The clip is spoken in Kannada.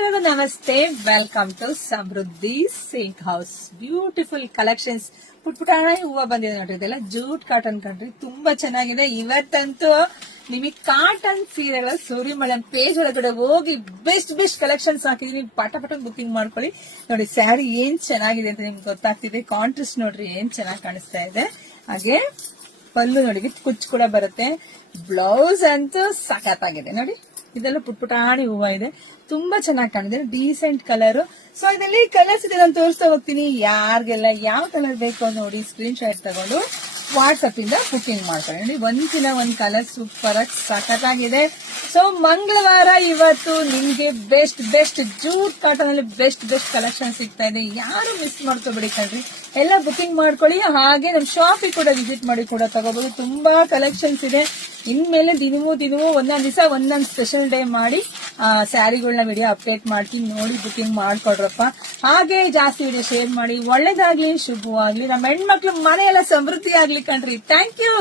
ಎಲ್ರಿಗೂ ನಮಸ್ತೆ. Welcome to Samruddhi silk house. Beautiful collections. ಪುಟ್ಪುಟಾಣ ಹೂವ ಬಂದಿದೆ ನೋಡ್ರಿ, ಇದೆಲ್ಲ ಜೂಟ್ ಕಾಟನ್ ಕಣ್ರಿ, ತುಂಬಾ ಚೆನ್ನಾಗಿದೆ. ಇವತ್ತಂತೂ ನಿಮಗೆ ಕಾಟನ್ ಸೀರೆಗಳ ಸುರಿಮಳೆ ಪೇಜ್ ಒಳಗಡೆ ಹೋಗಿ ಬೆಸ್ಟ್ ಕಲೆಕ್ಷನ್ಸ್ ಹಾಕಿದೀನಿ. ಪಟ ಬುಕಿಂಗ್ ಮಾಡ್ಕೊಳ್ಳಿ. ನೋಡಿ ಸ್ಯಾರಿ ಏನ್ ಚೆನ್ನಾಗಿದೆ ಅಂತ ನಿಮ್ಗೆ ಗೊತ್ತಾಗ್ತಿದೆ. ಕಾಂಟ್ರಾಸ್ಟ್ ನೋಡ್ರಿ ಏನ್ ಚೆನ್ನಾಗಿ ಕಾಣಿಸ್ತಾ ಇದೆ. ಹಾಗೆ ಪಲ್ಲು ನೋಡಿ ವಿತ್ ಕುಚ್ ಕೂಡ ಬರುತ್ತೆ. ಬ್ಲೌಸ್ ಅಂತೂ ಸಖತ್ತಾಗಿದೆ ನೋಡಿ. ಇದೆಲ್ಲ ಪುಟ್ಪುಟಾಣಿ ಹೂವ ಇದೆ, ತುಂಬಾ ಚೆನ್ನಾಗಿ ಕಾಣಿದೆ. Decent colour. ಸೊ ಇದರಲ್ಲಿ ಕಲರ್ಸ್ ಇದೆ, ನಾನು ತೋರಿಸ್ತಾ ಹೋಗ್ತೀನಿ. ಯಾರಿಗೆಲ್ಲ ಯಾವ ಕಲರ್ ಬೇಕು ನೋಡಿ ಸ್ಕ್ರೀನ್ ಶಾಟ್ ತಗೊಂಡು ವಾಟ್ಸ್ಆಪ್ ಇಂದ ಬುಕಿಂಗ್ ಮಾಡ್ಕೊಳ್ಳಿ. ನೋಡಿ ಒಂದಿನ ಒಂದ್ ಕಲರ್ ಸೂಪರ್ ಆಗಿ ಸಖತ್ತಾಗಿದೆ. ಸೊ ಮಂಗಳವಾರ ಇವತ್ತು ನಿಮ್ಗೆ ಬೆಸ್ಟ್ ಜೂಟ್ ಕಾಟನ್ ಅಲ್ಲಿ ಬೆಸ್ಟ್ ಕಲೆಕ್ಷನ್ ಸಿಗ್ತಾ ಇದೆ. ಯಾರು ಮಿಸ್ ಮಾಡ್ಕೋಬೇಡಿ ಕಣ್ರಿ, ಎಲ್ಲ ಬುಕಿಂಗ್ ಮಾಡ್ಕೊಳ್ಳಿ. ಹಾಗೆ ನಮ್ ಶಾಪಿಗೆ ಕೂಡ ವಿಸಿಟ್ ಮಾಡಿ ಕೂಡ ತಗೋಬಹುದು. ತುಂಬಾ ಕಲೆಕ್ಷನ್ಸ್ ಇದೆ. ಇನ್ಮೇಲೆ ದಿನವೂ ಒಂದೊಂದ್ ದಿವಸ ಒಂದೊಂದ್ ಸ್ಪೆಷಲ್ ಡೇ ಮಾಡಿ ಸ್ಯಾರಿಗಳನ್ನ ವಿಡಿಯೋ ಅಪ್ಡೇಟ್ ಮಾಡ್ತೀನಿ. ನೋಡಿ ಬುಕಿಂಗ್ ಮಾಡ್ಕೊಡ್ರಪ್ಪ. ಹಾಗೆ ಜಾಸ್ತಿ ವಿಡಿಯೋ ಶೇರ್ ಮಾಡಿ. ಒಳ್ಳೇದಾಗ್ಲಿ, ಶುಭವಾಗ್ಲಿ. ನಮ್ಮ ಹೆಣ್ಮಕ್ಳು ಮನೆಯೆಲ್ಲ ಸಮೃದ್ಧಿ ಆಗ್ಲಿ ಕಣ್ರಿ. Thank you.